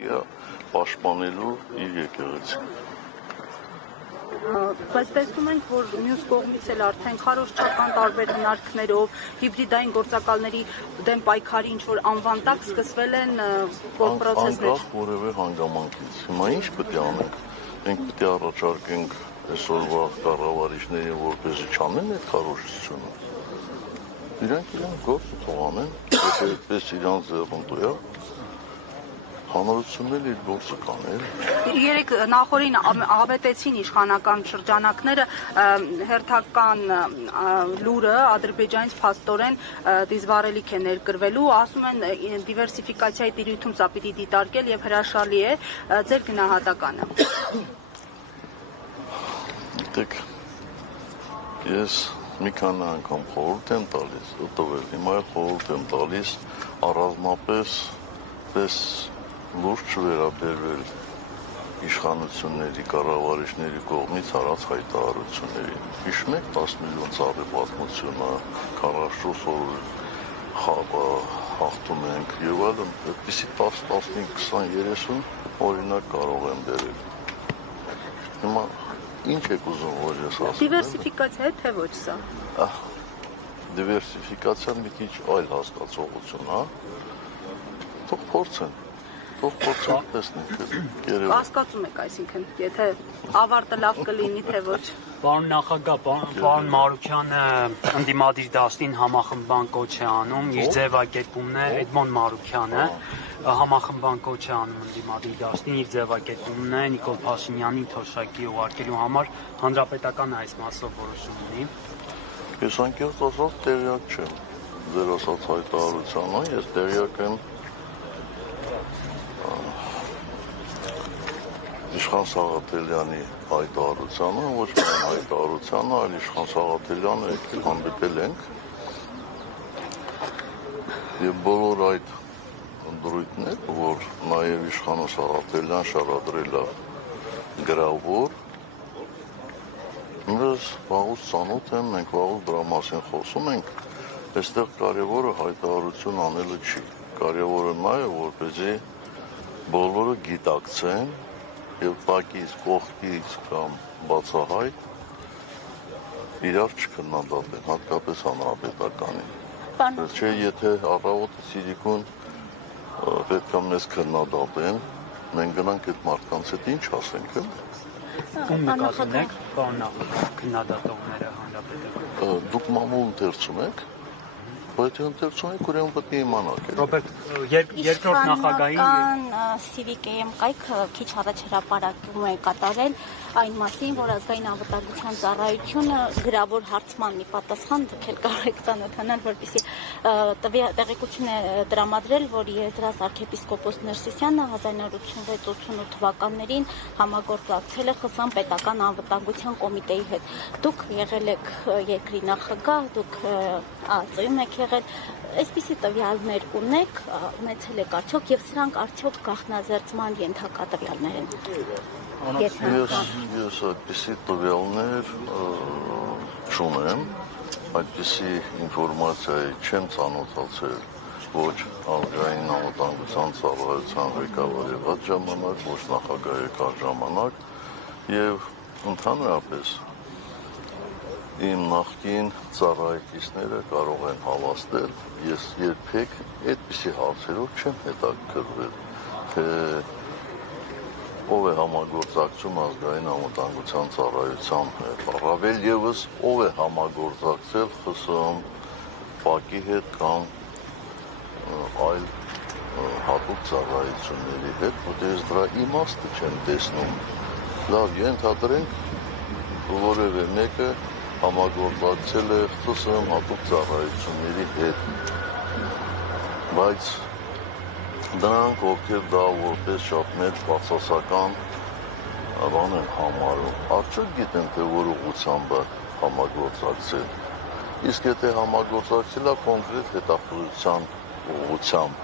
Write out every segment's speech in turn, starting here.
Պաշտպանելու իր եկեղեցին։ Բայց տեսնում ենք, որ մյուս կողմից էլ արդեն քարոզչական տարբեր հնարքներով, հիբրիդային գործակալների դեմ պայքարի ինչ-որ անվան տակ սկսվել են պրոցեսներ։ Անկախ որևէ հանգամանքից։ Հիմա ինչ պետք է անենք։ Մենք պետք է առաջարկենք այսօրվա կառավարիչներին, որպեսզի չանեն այդ քարոզությունը։ Իրանք գործը թող անեն, եթե այդպես իրանց ձեռնտու է, հանրությունն էլ իր գործը կանել։ Երեք նախորդին ավետեցին իշխանական շրջանակները հերթական լուրը Ադրբեջանից փաստորեն դիզվառելիք է ներկրվելու, ասում են դիվերսիֆիկացիայի տիրույթում սա պիտի դիտարկել եւ հրաշալի է ձեր գնահատականը։ Գիտեք, ես մի քանի անգամ խորհուրդ եմ տալիս, տվել, հիմա էլ խորհուրդ եմ տալիս առանձնապես պես լուրջ չվերաբերվել իշխանությունների, կառավարիչների կողմից արած հայտարարությունների։ Հիշում եք 10 միլիոն ծառի պատմությունը, 44 օր խաղը հաղթում ենք եւ այլն, այդպիսի 10, 15, 20, 30 օրինակ կարող եմ բերել։ Հիմա ինչ եք ուզում, որ ես ասեմ։ Դիվերսիֆիկացիա է, թե ոչ սա։ Դիվերսիֆիկացիան մի քիչ այլ հասկացողություն, հա։ Թող փորձեն տեսնենք։ Կասկածում եք, այսինքն, եթե ավարտը լավ կլինի, թե ոչ։ Պարոն նախագահ, պարոն Մարուքյանը ընդդիմադիր դաշտին համախմբան կոչ է անում, իր ձևակերպումն է Էդմոն Մարուքյանը համախմբան կոչ է անում ընդդիմադիր դաշտին, իր ձևակերպումն է Նիկոլ Փաշինյանին թոշակի ուղարկելու համար, հանրապետական այս մասով որոշում ունի։ Ես անկեղծ ասած տեղյակ չեմ ձեր ասած հայտարարությանը, ես տեղյակ եմ Իշխան Սաղաթելյանի հայտարարությանը, ոչ միայն հայտարարությանը, այլ Իշխան Սաղաթելյանը եկել հանդիպել ենք եւ բոլոր այդ դրույթները, որ նաեւ Իշխան Սաղաթելյան շարադրել է գրավոր, Ես վաղուց ծանոթ եմ, մենք վաղուց դրա մասին խոսում ենք, այստեղ կարևորը հայտարարություն անելը չի, կարևորը նա է, որպեսզի բոլորը գիտակցեն եւ տակից, կողքից կամ բացահայտ իրար չքննադատեն, հատկապես հանրապետականին։ Չէ, եթե առավոտը Սիրիկուն պետք է մեզ քննադատեն, մենք գնանք այդ մարդկանց հետ ինչ ասենք, Ում նկատում եք, պարոն նախագահ, քննադատողները հանրապետական։ Դուք մամուլ ընթերցում եք, բայց ընթերցում եք, ուրեմն պետք է իմանաք։ Ռոբերտ, երկրորդ նախագահի Civic-ում կայքը քիչ առաջ հրապարակում է կատարել այն մասին, որ ազգային անվտանգության ծառայությունը գրավոր հարցման մի պատասխան դուք կարող եք ծանոթանալ, որպեսզի տեղեկություն է տրամադրել, որ Եզրած arczepiskopos Ներսիսյանը 1986-88 թվականներին համագործակցել է ԽՍՀՄ պետական անվտանգության կոմիտեի հետ։ Դուք եղել եք երկրի նախագահ, դուք ԱԱԾ-ում եք եղել, այսպիսի տվյալներ ունեք, ունեցել եք արդյոք եւ սրանք արդյոք գաղտնազերծման ենթակա տվյալներ են։ Ես այդպիսի տվյալներ չունեմ, այդպիսի ինֆորմացիայի չեմ ծանոթացել ոչ ազգային անվտանգության ծառայության ղեկավարի այդ ժամանակ, ոչ նախագահի այդ ժամանակ եւ ընդհանրապես իմ նախկին ծառայեկիցները կարող են հավաստել, ես երբեք այդպիսի հարցերով չեմ հետաքրքրվել, թե ով է համագործակցում ազգային անվտանգության ծառայության հետ, առավել ևս ով է համագործակցել ԽՍՀՄ ՊԱԿ-ի հետ կամ այլ հատուկ ծառայությունների հետ, որտեղ ես դրա իմաստը չեմ տեսնում։ Լավ, ենթադրենք, որևէ մեկը համագործակցել է ԽՍՀՄ հատուկ ծառայությունների հետ, բայց դրանք ովքեր դա որպես շատ մեծ բացասական բան են համարում, արդյոք գիտեն, թե որ ուղղությամբ է համագործակցել, իսկ եթե համագործակցել է կոնկրետ հետախուզության ուղղությամբ,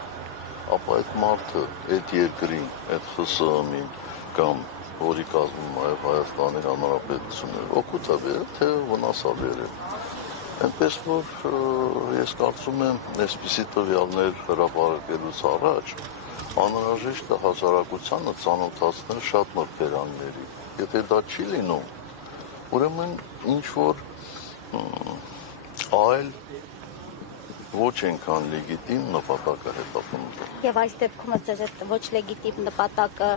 ապա այդ մարդը, այդ երկրին, այդ ԽՍՀՄ-ին կամ որի կազմում նաև Հայաստանի Հանրապետությունը օգուտ է բերել, թե վնաս է բերել։ Այնպես որ ես կարծում եմ, այսպիսի տվյալներ հրապարակելուց առաջ անհրաժեշտ է հասարակությանը ծանոթացնել շատ նոր բերանների։ Եթե դա չի լինում, ուրեմն ինչ-որ այլ ոչ այնքան լեգիտիմ նպատակ է հետապնդում։ Եվ այս դեպքում ձեզ այդ ոչ լեգիտիմ նպատակը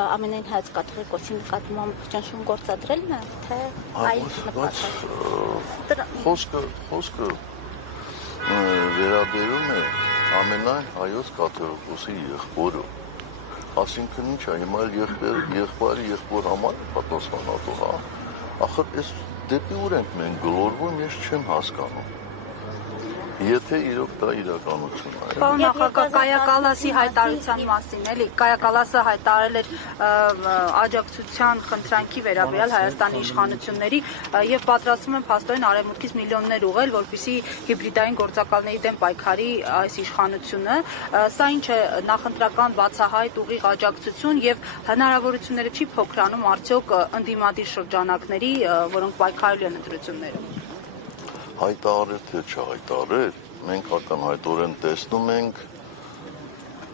ամենայն հայոց կաթողիկոսի նկատմամբ ճնշում գործադրելն է, թե այլ նպատակ։ Խոսքը վերաբերում է ամենայն հայոց կաթողիկոսի եղբորը, այսինքն ինչ է, հիմա եղբոր համար պատասխանատու, հա, ախր այս դեպի ուր ենք մենք գլորվում, ես չեմ հասկանում, եթե իրոք դա իրականություն է։ Պարոն նախագահ, Կայա Կալասի հայտարարության մասին, էլի, Կայա Կալասը հայտարարել էր աջակցության խնդրանքի վերաբերյալ Հայաստանի իշխանությունների եւ պատրաստվում են փաստորեն արևմուտքից միլիոններ ուղղել, որպեսզի հիբրիդային գործակալների դեմ պայքարի այս իշխանությունը, սա ինչ է, նախընտրական բացահայտ ուղիղ աջակցություն եւ հնարավորությունները չի փոքրանում արդյոք ընդդիմադիր շրջանակների, որոնք պայքարելու են ընտրություններում։ Հայտարարել թե չհայտարարել, մենք ակնհայտորեն տեսնում ենք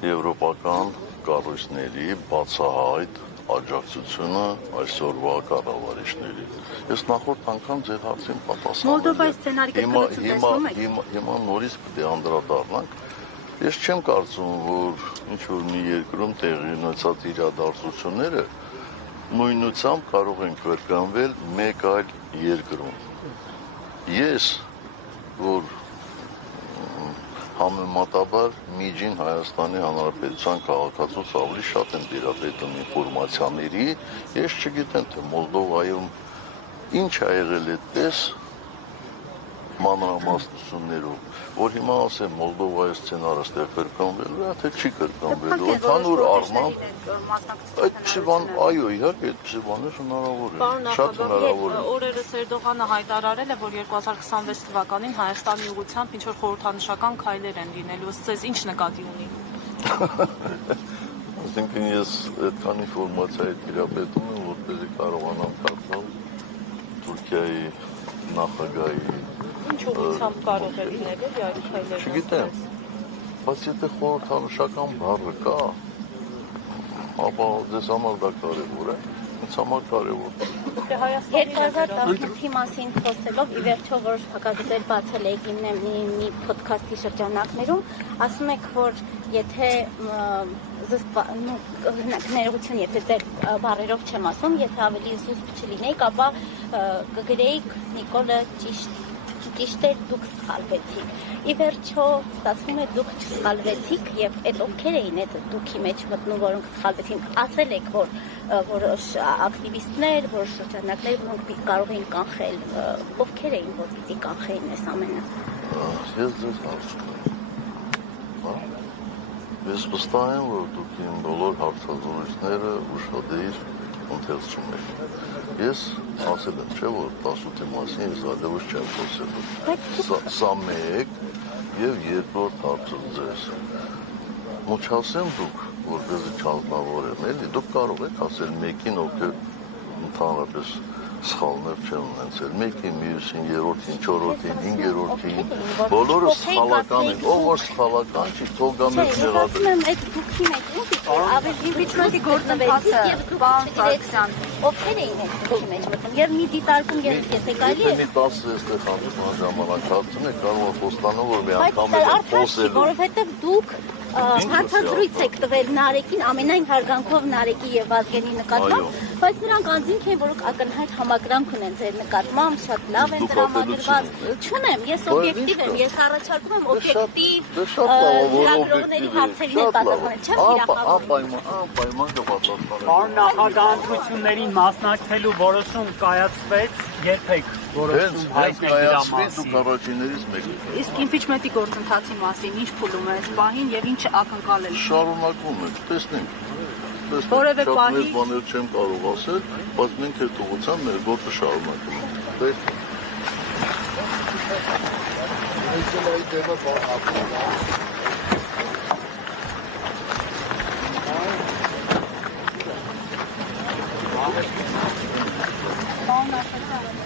եվրոպական կառույցների բացահայտ աջակցությունը այսօրվա կառավարիչների։ Ես նախորդ անգամ ձեր հարցին պատասխանել եմ։ Մոլդովայի սցենարի կրկնություն տեսնում եք։ Հիմա նորից պետք է անդրադառնանք։ Ես չեմ կարծում, որ ինչ-որ մի երկրում տեղի ունեցած իրադարձությունները նույնությամբ կարող են կրկնվել մեկ այլ երկրում։ Ես, որ համեմատաբար միջին Հայաստանի Հանրապետության քաղաքացուց ավելի շատ եմ տիրապետում ինֆորմացիաների, ես չգիտեմ, թե Մոլդովայում ինչ ա եղել այդպես մանրամասնություններով, որ հիմա ասեմ Մոլդովայի սցենարը ստեղ կրկնվելու է, թե չի կրկնվելու, ընդհանուր առմամբ, այդպիսի բան, այո, իհարկե, այդպիսի բաներ հնարավոր է, շատ հնարավոր է։ Օրերս Էրդողանը հայտարարել է, որ 2026 թվականին Հայաստանի ուղղությամբ ինչ-որ խորհրդանշական քայլեր են լինելու, ձեզ ինչ նկատի ունի։ Այսինքն ես այդքան ինֆորմացիայի տիրապետում եմ, որպեսզի կարողանամ կարծալ Թուրքիայի նախագահի Ինչ ուղղությամբ կարող է լինել այդ քայլերը։ Չգիտեմ, բայց եթե խորհրդանշական բառը կա, ապա ձեզ համար դա կարևոր է, ինձ համար կարևոր։ 2018-ի մասին խոսելով, ի վերջո որոշ փակագծեր բացել եք մի ոդքասթի շրջանակներում, ասում եք, որ եթե ներողություն, եթե ձեր բառերով չեմ ասում, եթե ավելի զուսպ չլինեիք, ապա կգրեիք Նիկոլը ճիշտ էր, դուք սխալվեցիք։ Ի վերջո ստացվում է դուք չսխալվեցիք եւ այդ ովքեր էին այդ դուքի մեջ մտնում, որոնք սխալվեցին։ Ասել եք, որ որոշ ակտիվիստներ, որոշ շրջանակներ, որոնք կարող էին կանխել, ովքեր էին, որ պիտի կանխեին այս ամենը։ Ես ձեզ հարցում եմ։ Ես վստահ եմ, որ դուք իմ բոլոր հարցազրույցները ուշադիր ընթերցում եք։ Ես ասել եմ, չէ, որ 18-ի մասին ես այլևս չեմ խոսելու։ Սա մեկ եւ երկրորդ հարցը ձեզ։ Ու չասեմ դուք, որպեսզի չանձնավորեմ, էլի, դուք կարող եք ասել մեկին, ովքեր ընդհանրապես սխալներ չեն ունեցել, մեկին, մյուսին, երրորդին, չորրորդին, հինգերորդին, բոլորը սխալական են, ով որ սխալական չի, թող գա մեկ Ասում եմ, այդ դուքի մեջ ավելի վիճակի գործընթացը եւ պարոն Սարգսյան, ովքեր էին այդ դուքի մեջ մտնում։ Եվ մի դիտարկում եղեք, եթե կարելի է։ Մի 10 այստեղ հանդիպման ժամանակ հարցում եք, կարող է խոստանալ, որ մի անգամ Բայց էլ արդյոք խոսելու։ որովհետեւ դուք հարցազրույց եք տվել Նարեկին, ամենայն հարգանքով Նարեկի եւ Վազգենի նկատմամբ, բայց նրանք անձինք են, որոնք ակնհայտ համակրանք ունեն ձեր նկատմամբ, շատ լավ են տրամադրված։ Չունեմ, ես օբյեկտիվ եմ, ես առաջարկում եմ օբյեկտիվ լրագրողների հարցերին պատասխանել, չեմ իրականացնում։ Անպայման կպատասխանեմ։ Պարոն նախագահ, ընտրություններին մասնակցելու որոշում կայացվեց, երբեք որոշում հայտնել դրա Դուք մասին։ առաջիններից մեկը։ իսկ impeachment-ի գործընթացի մասին ինչ փուլում է այս պահին եւ ինչ ակնկալել։ Շարունակվում է, տեսնենք։ Որևէ Շատ պահի- մեծ բաներ չեմ կարող ասել, բայց մենք այդ ուղղությամբ մեր գործը շարունակում ենք։ Տեսնենք։ Պարոն նախագահ,